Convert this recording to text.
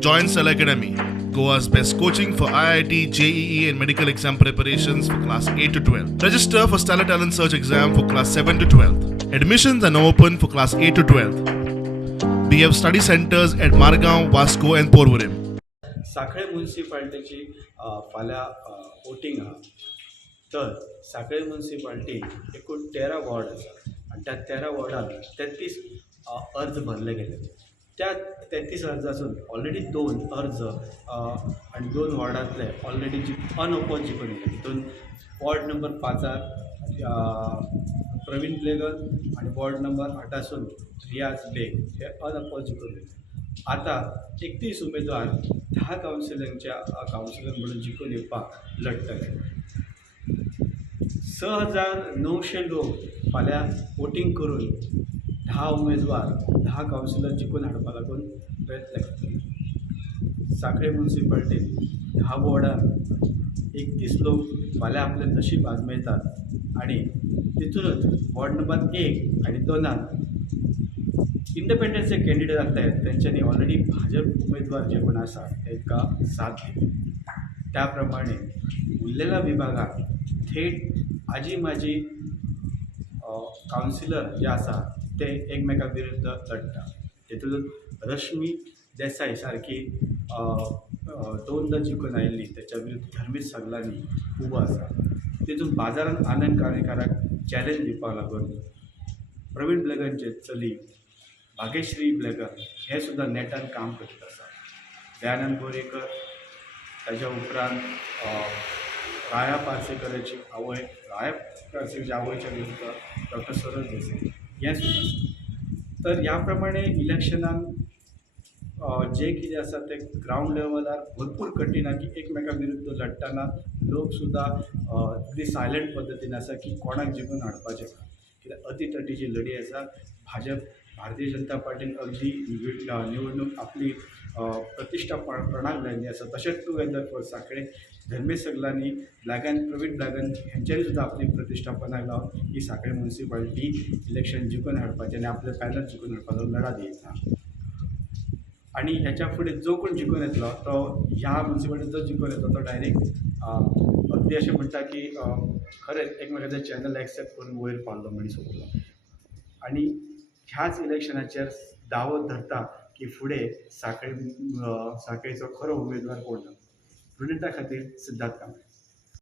Join Cell Academy, Goa's best coaching for IIT, JEE, and medical exam preparations for class 8 to 12. Register for Stellar Talent Search exam for class 7 to 12. Admissions are now open for class 8 to 12. We have study centers at Margao, Vasco, and Porvorim. साखळे म्युनिसिपालिटीची फाल्यां voting आहा तर साखळे municipality एकूण 13 ward आसा आनी त्या 13 वॉर्डात 33 अर्ज भरले गेले. त्या 33 अर्जासून ऑलरेडी 2 अर्ज आनी 2 वॉर्डांतले ऑलरेडी अनओपन जिखून गेले. तितून वॉर्ड नंबर 5 प्रवीण ब्लेगन आनी वॉर्ड नंबर 8 रियाज बेग हे अनओपन जिखून गेले. आता 31 उमेदवार 10 कावन्सिलर म्हणून जिखून येवपाक लढतले. 6,900 लोक फाल्यां वोटींग करून 10 उमेदवार 10 कावन्सिलर जिखून हाडपा लागून प्रयत्न करतले. साखळे म्युनिसिपालिटीत 10 वॉर्डात 31 लोक फाल्यां आपलें नशीब आजमायतात आनी तितूनच वॉर्ड नंबर 1 आनी 2 इंडिपेंडंट जे कॅन्डिडेट आसले तेंच्यांनी ऑलरेडी भाजप उमेदवार जे कोण आसा तांकां साथ दिली. त्या प्रमाणे उरलेल्या विभागात थेट आजी माजी कावन्सिलर जे आसा ते एकमेका विरुद्ध लढटा. तेतून रश्मी देसाई सारकी 2दा जिखून आयिल्ली तेच्या विरुद्ध धर्मीत सगलांनी उबो आसा. तितून बाजारांत आनंद कारेकाराक चॅलेंज दिवपाक लागून प्रवीण ब्लेगनचे चली भाग्यश्री ब्लेगन हे सुद्दां नेटान काम करत आसा. दयानंद बोरेकर ताच्या उपरांत राया पार्सेकराची आवय पार्सेकराच्या आवयच्या विरुद्ध डॉक्टर सरोज देसाई हे सुद्दां आसा. तर ह्या प्रमाणे इलेक्शनान जे कितें आसा ते ग्रावंड लेवलार भरपूर कठीण आसा की एकमेका विरुद्ध लढटाना लोक सुद्दां अगदी सायलंट पद्दतीन आसा की कोणाक जिखून हाडपाचें ना. कित्याक अतितटीची लढी आसा. भारतीय जनता पार्टीन अगदी निवडणूक आपली प्रतिश्ठा प्रणाक लायिल्ली आसा. तशेंच टुगेदर फॉर साखळे धर्मेश सगलांनी प्रवीण ब्लेगन हेंच्यांनी सुद्दां आपली प्रतिश्ठा पणाक लावन ही साखळे म्युनिसिपालिटी इलेक्शन जिखून हाडपाचें आनी आपले पॅनल जिखून हाडपाचो लढा दिता. आनी ह्याच्या फुडें जो कोण जिखून येतलो तो ह्या म्युनिसिपालिटीन जो जिखून येतलो तो डायरेक्ट अगदी अशें म्हणटा की खरेंच एकमेकाचें चॅनल एक्सेप्ट करून वयर पावलो म्हणून सोदलो. आनी ह्याच इलेक्शनाचेर दावो धरता की फुडें साखळेचो खरो उमेदवार कोण. प्रुडेंटा खातीर सिद्धार्थ कांबळे.